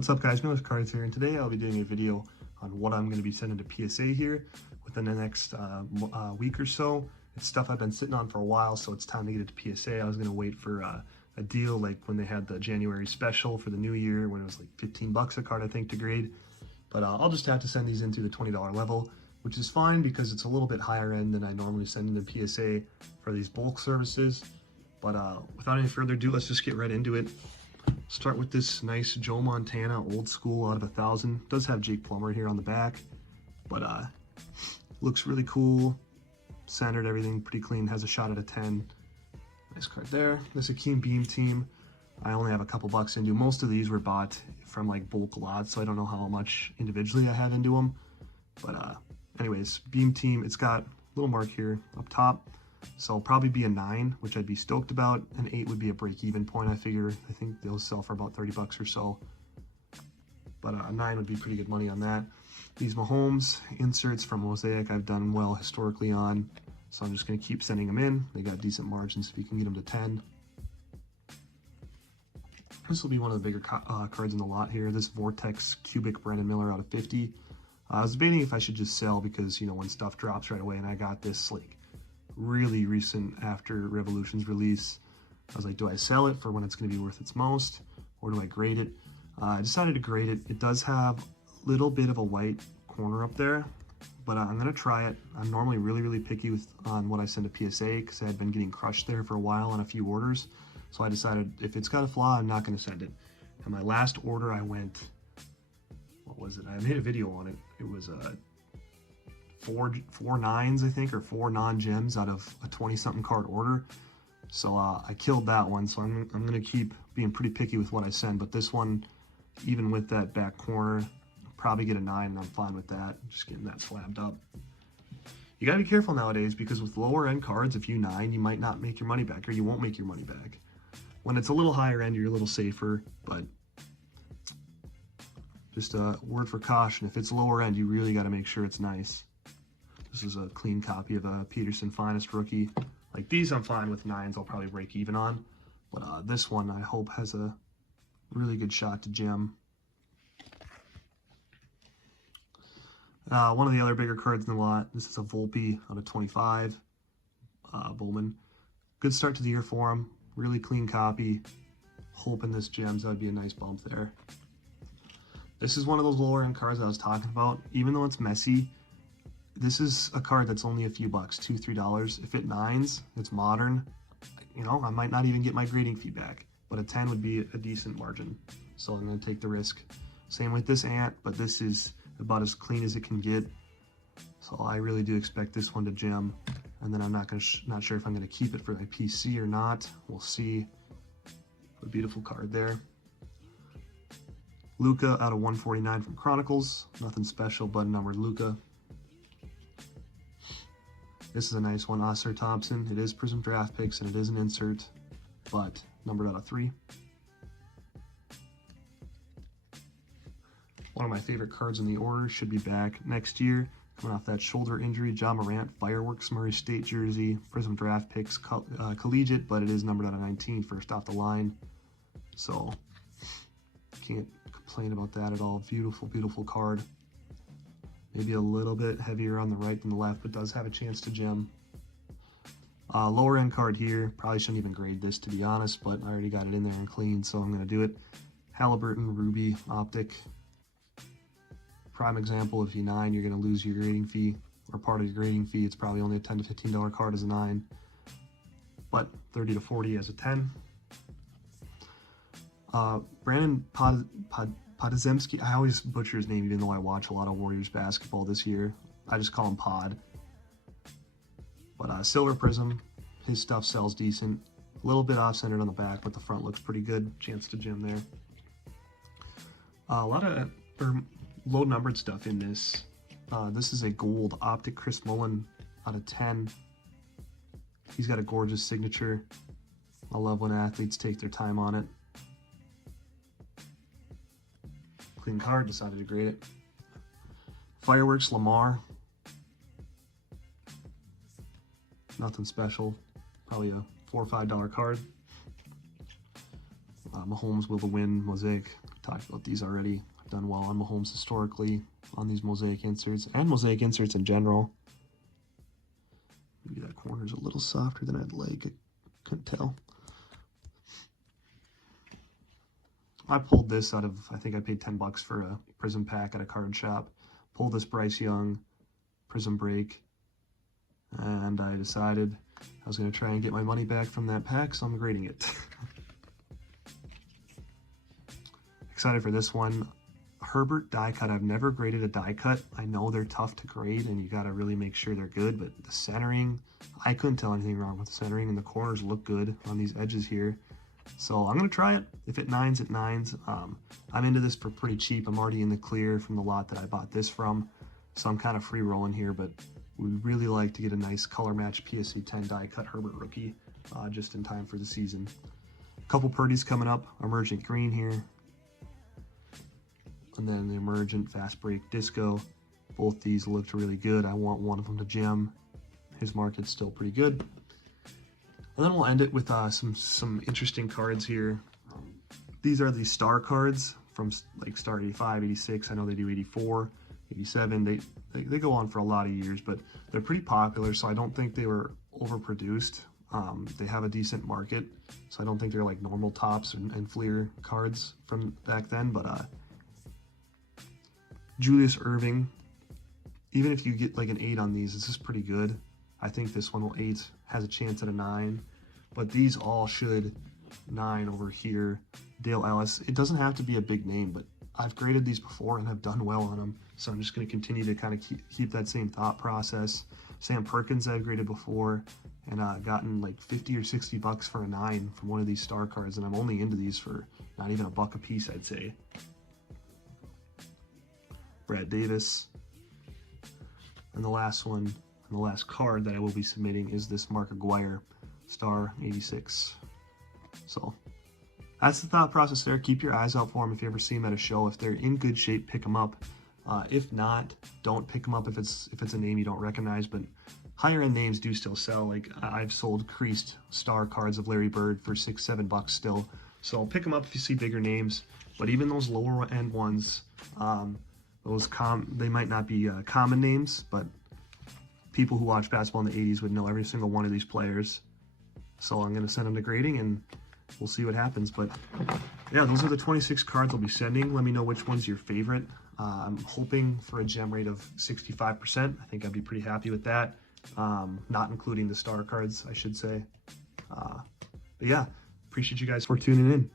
What's up guys, Noah's Cards here, and today I'll be doing a video on what I'm going to be sending to PSA here within the next week or so. It's stuff I've been sitting on for a while, so it's time to get it to PSA. I was going to wait for a deal like when they had the January special for the new year when it was like 15 bucks a card I think to grade. But I'll just have to send these into the $20 level, which is fine because it's a little bit higher end than I normally send into PSA for these bulk services. But without any further ado, let's just get right into it. Start with this nice Joe Montana old school out of 1,000. Does have Jake Plummer here on the back, but looks really cool. Centered, everything pretty clean. Has a shot at a 10. Nice card there. This Akeem Beam team. I only have a couple bucks into. Most of these were bought from like bulk lots, so I don't know how much individually I have into them. But anyways, Beam team. It's got a little mark here up top. So it'll probably be a 9, which I'd be stoked about. An 8 would be a break-even point, I figure. I think they'll sell for about 30 bucks or so. But a 9 would be pretty good money on that. These Mahomes inserts from Mosaic I've done well historically on, so I'm just going to keep sending them in. They got decent margins if you can get them to 10. This will be one of the bigger cards in the lot here. This Vortex Cubic Brandon Miller out of 50. I was debating if I should just sell because, you know, when stuff drops right away, and I got this like really recent after Revolution's release. I was like, do I sell it for when it's going to be worth its most, or do I grade it? I decided to grade it. It does have a little bit of a white corner up there, but I'm going to try it. I'm normally really picky on what I send to PSA because I had been getting crushed there for a while on a few orders. So I decided if it's got a flaw, I'm not going to send it. And my last order, I went, what was it? I made a video on it. It was four 9s, I think, or 4 non-gems out of a 20-something card order. So I killed that one, so I'm going to keep being pretty picky with what I send. But this one, even with that back corner, I'll probably get a 9, and I'm fine with that. Just getting that slabbed up. You got to be careful nowadays, because with lower end cards, if you 9, you might not make your money back, or you won't make your money back. When it's a little higher end, you're a little safer, but just a word for caution. If it's lower end, you really got to make sure it's nice. This is a clean copy of a Peterson Finest rookie. Like these, I'm fine with 9s. I'll probably break even on. But this one, I hope, has a really good shot to gem. One of the other bigger cards in the lot. This is a Volpe out of 25. Bowman. Good start to the year for him. Really clean copy. Hoping this gems. That would be a nice bump there. This is one of those lower end cards I was talking about. Even though it's messy, this is a card that's only a few bucks, $2, $3. If it 9s, it's modern, you know, I might not even get my grading fee back, but a 10 would be a decent margin. So I'm going to take the risk. Same with this Ant, but this is about as clean as it can get. So I really do expect this one to gem. And then I'm not sure if I'm going to keep it for my PC or not. We'll see. A beautiful card there. Luca out of 149 from Chronicles. Nothing special, but numbered Luca. This is a nice one, Oscar Thompson. It is Prism Draft Picks, and it is an insert, but numbered out of 3. One of my favorite cards in the order, should be back next year. Coming off that shoulder injury, John Morant, Fireworks, Murray State jersey, Prism Draft Picks, collegiate, but it is numbered out of 19, first off the line. So, can't complain about that at all. Beautiful card. Maybe a little bit heavier on the right than the left, but does have a chance to gem. Lower end card here. Probably shouldn't even grade this, to be honest, but I already got it in there and clean, so I'm going to do it. Halliburton, Ruby, Optic. Prime example, if you 9, you're going to lose your grading fee, or part of your grading fee. It's probably only a $10 to $15 card as a 9, but 30 to 40 as a 10. Brandon Podziemski, I always butcher his name even though I watch a lot of Warriors basketball this year. I just call him Pod. But Silver Prism, his stuff sells decent. A little bit off-centered on the back, but the front looks pretty good. Chance to gem there. A lot of low-numbered stuff in this. This is a gold Optic Chris Mullin out of 10. He's got a gorgeous signature. I love when athletes take their time on it. Clean card, decided to grade it. Fireworks, Lamar. Nothing special. Probably a $4 or $5 card. Mahomes Will to Win Mosaic. Talked about these already. I've done well on Mahomes historically on these Mosaic inserts and Mosaic inserts in general. Maybe that corner's a little softer than I'd like. I couldn't tell. I pulled this out of, I think I paid 10 bucks for a Prism pack at a card shop. Pulled this Bryce Young Prism break, and I decided I was going to try and get my money back from that pack, so I'm grading it. Excited for this one. Herbert die cut. I've never graded a die cut. I know they're tough to grade, and you got to really make sure they're good, but the centering, I couldn't tell anything wrong with the centering, and the corners look good on these edges here. So I'm going to try it. If it nines, it nines. I'm into this for pretty cheap. I'm already in the clear from the lot that I bought this from, so I'm kind of free rolling here, but we'd really like to get a nice color match PSA 10 die cut Herbert rookie just in time for the season. A couple Purdy's coming up. Emergent green here. And then the Emergent Fast Break Disco. Both these looked really good. I want one of them to gem. His market's still pretty good. And then we'll end it with some interesting cards here. These are the star cards from like star 85, 86. I know they do 84, 87. They go on for a lot of years, but they're pretty popular, so I don't think they were overproduced. They have a decent market, so I don't think they're like normal tops and Fleer cards from back then, but Julius Irving, even if you get like an 8 on these, this is pretty good. I think this one will 8, has a chance at a 9, but these all should 9 over here. Dale Ellis, it doesn't have to be a big name, but I've graded these before and have done well on them, so I'm just going to continue to kind of keep that same thought process. Sam Perkins I've graded before and gotten like 50 or 60 bucks for a 9 from one of these star cards, and I'm only into these for not even $1 a piece, I'd say. Brad Davis. And the last one, and the last card that I will be submitting is this Mark Aguirre star 86. So that's the thought process there. Keep your eyes out for them if you ever see them at a show. If they're in good shape, pick them up. If not, don't pick them up if it's a name you don't recognize, but higher end names do still sell. Like I've sold creased star cards of Larry Bird for $6, $7 still. So pick them up if you see bigger names, but even those lower end ones, they might not be common names, but people who watch basketball in the 80s would know every single one of these players. So I'm going to send them to grading and we'll see what happens. But yeah, those are the 26 cards I'll be sending. Let me know which one's your favorite. I'm hoping for a gem rate of 65%. I think I'd be pretty happy with that. Not including the star cards, I should say. But yeah, appreciate you guys for tuning in.